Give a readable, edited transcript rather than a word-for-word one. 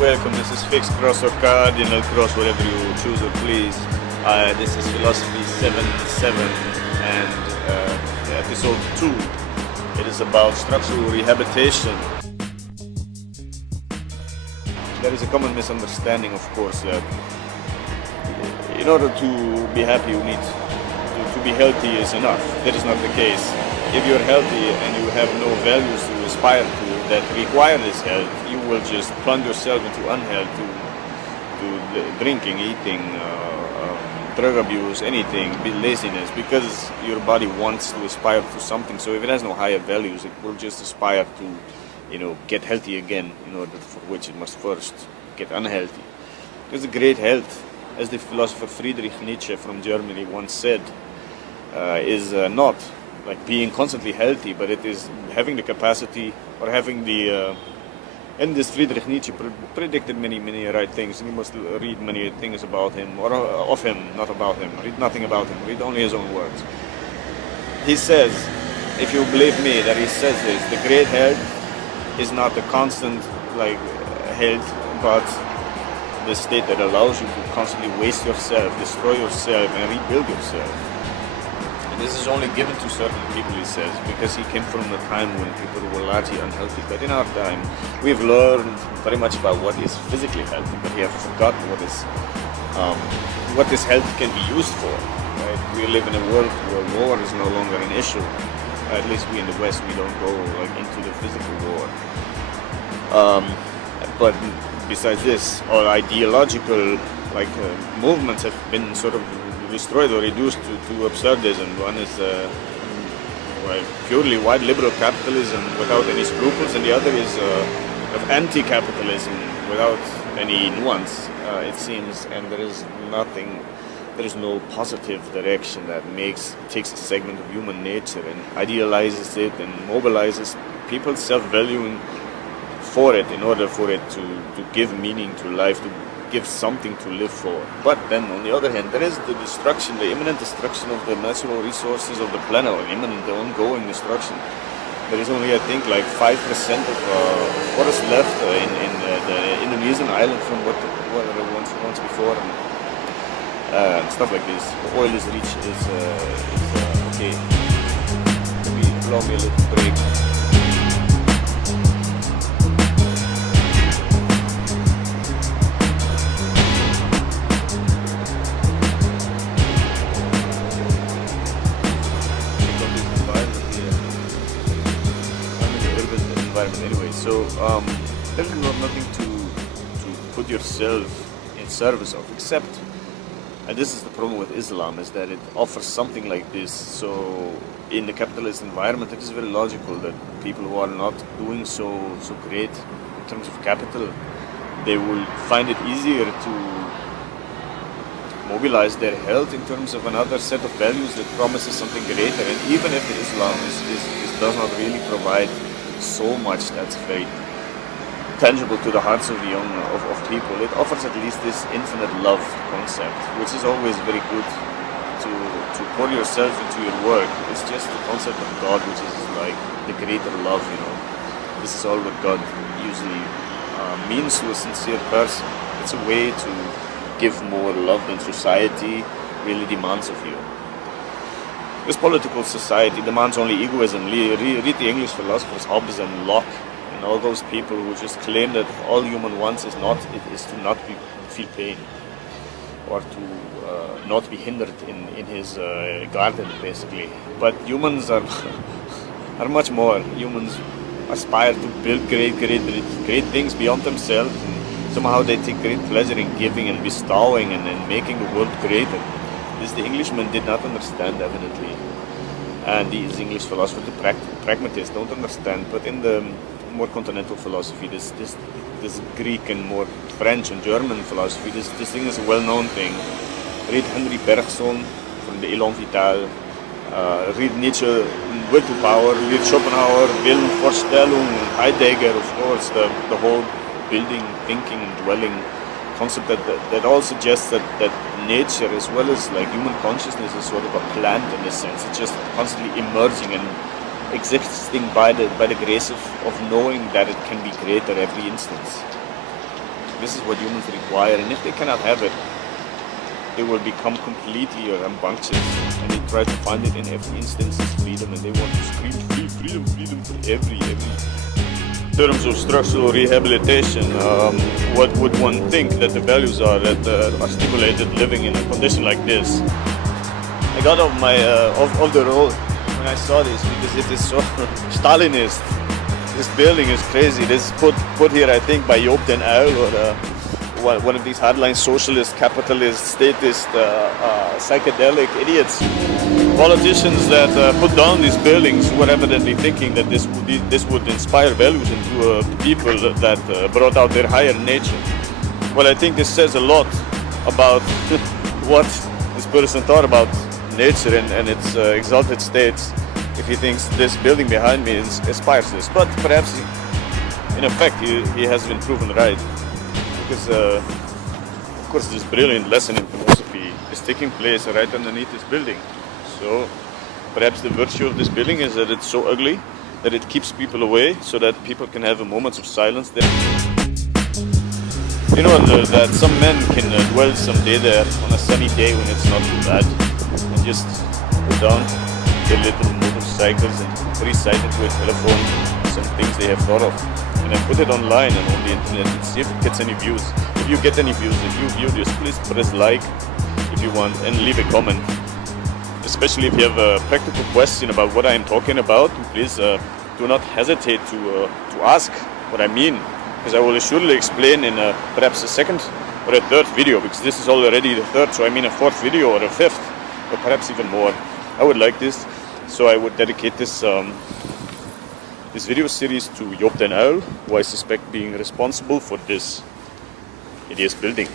Welcome, this is Fixed Cross or Cardinal Cross, whatever you choose or please. This is Philosophy 77 and episode 2. It is about structural rehabilitation. There is a common misunderstanding, of course, that in order to be happy you need to be healthy is enough. That is not the case. If you're healthy and you have no values to aspire to that require this health, you will just plunge yourself into unhealth, to drinking, eating, drug abuse, anything, laziness, because your body wants to aspire to something. So if it has no higher values, it will just aspire to, get healthy again, in order for which it must first get unhealthy. Because the great health, as the philosopher Friedrich Nietzsche from Germany once said, is not like being constantly healthy, but it is having the capacity or having the and this Friedrich Nietzsche predicted many right things, and you must read many things about him, or of him, not about him. Read nothing about him, read only his own words. He says, if you believe me, that he says this, the great health is not the constant health, but the state that allows you to constantly waste yourself, destroy yourself, and rebuild yourself. This is only given to certain people, he says, because he came from a time when people were largely unhealthy. But in our time, we've learned very much about what is physically healthy, but we have forgotten what this health can be used for. Right? We live in a world where war is no longer an issue. At least we in the West, we don't go into the physical war. But besides this, all ideological movements have been sort of destroyed or reduced to absurdism. One is purely white liberal capitalism without any scruples, and the other is of anti-capitalism without any nuance, it seems. And there is no positive direction that takes a segment of human nature and idealizes it and mobilizes people's self-valuing for it in order for it to give meaning to life, to give something to live for. But then on the other hand, there is the imminent destruction of the natural resources of the planet, the ongoing destruction. There is only, I think, 5% of forest left in the Indonesian island from what there once before, and stuff like this. The oil is okay. Allow me a little break. Anyway, so there is nothing to put yourself in service of, except, and this is the problem with Islam, is that it offers something like this. So in the capitalist environment, it is very logical that people who are not doing so great in terms of capital, they will find it easier to mobilize their health in terms of another set of values that promises something greater. And even if the Islam does not really provide so much that's very tangible to the hearts of the young of people, it offers at least this infinite love concept, which is always very good to pour yourself into your work. It's just the concept of God, which is the greater love. This is all what God usually means to a sincere person. It's a way to give more love than society really demands of you. This political society demands only egoism. Read the English philosophers Hobbes and Locke and all those people who just claim that all human wants is to not feel pain, or to not be hindered in his garden, basically. But humans are much more. Humans aspire to build great things beyond themselves, and somehow they take great pleasure in giving and bestowing and making the world greater. This the Englishmen did not understand, evidently, and these English philosophers, the pragmatists, don't understand. But in the more continental philosophy, this Greek and more French and German philosophy, this thing is a well-known thing. Read Henry Bergson from the Elan Vital. Read Nietzsche, Will to Power. Read Schopenhauer, Willensvorstellung, Heidegger, of course, the whole building, thinking, and dwelling concept that all suggests that nature, as well as human consciousness, is sort of a plant in a sense. It's just constantly emerging and existing by the grace of knowing that it can be greater every instance. This is what humans require, and if they cannot have it, they will become completely rambunctious, and they try to find it in every instance as freedom, and they want to scream freedom for every in terms of structural rehabilitation. What would one think that the values are that are stimulated living in a condition like this? I got off my off the road when I saw this because it is so Stalinist. This building is crazy. This is put here, I think, by Joop den Uyl, or one of these hardline socialist, capitalist, statist, psychedelic idiots. Politicians that put down these buildings who were evidently thinking that this would inspire values into people that brought out their higher nature. Well, I think this says a lot about what this person thought about nature and its exalted states, if he thinks this building behind me inspires this. But perhaps, in effect, he has been proven right. Because, of course, this brilliant lesson in philosophy is taking place right underneath this building. So, perhaps the virtue of this building is that it's so ugly that it keeps people away so that people can have a moment of silence there. You know that some men can dwell someday there on a sunny day when it's not too bad and just put down their little motorcycles and recite into a telephone some things they have thought of, and then put it online and on the internet and see if it gets any views. If you get any views, if you view this, please press like if you want and leave a comment. Especially if you have a practical question about what I am talking about, please do not hesitate to ask what I mean, because I will surely explain in perhaps a second or a third video, because this is already the third, so I mean a fourth video or a fifth, or perhaps even more. I would like this, so I would dedicate this this video series to Joop den Uyl, who I suspect being responsible for this hideous building.